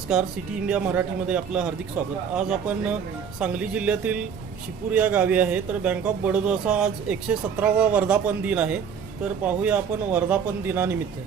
नमस्कार city India मराठीमध्ये आपलं हार्दिक स्वागत. आज आपण सांगली जिल्ह्यातील शिपूर या गावी आहे. तर बँक ऑफ बडोदाचा आज एकशे सतरावा वर्धापन दिन आहे. तर पाहूया आपण वर्धापन दिनानिमित्त.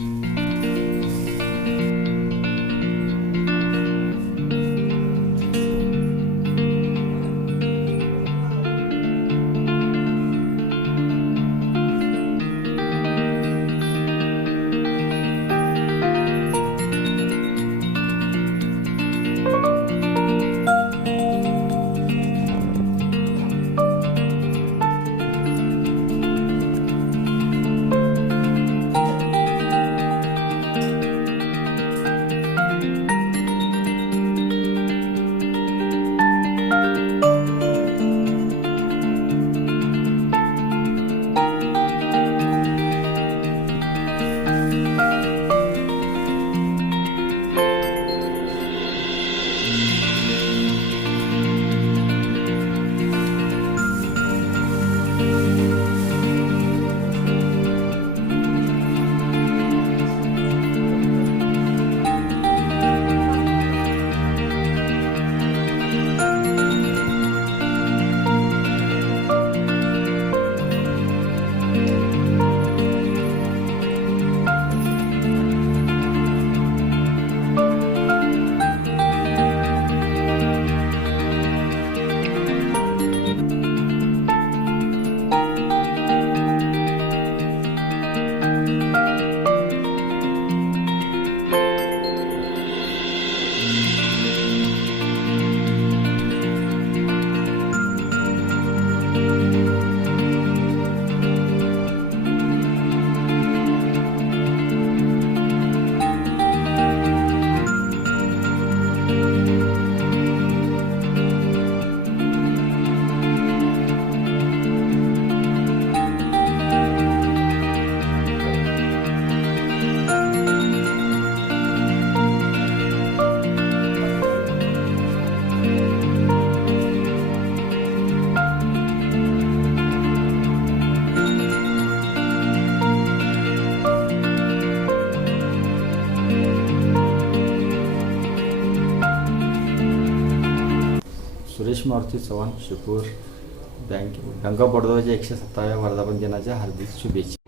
Mm-hmm. Suresh Maruti Chavan Shipur bank bank of बडोदाच्या एकशे सत्ताव्या वर्धापन दिनाच्या हार्दिक शुभेच्छा.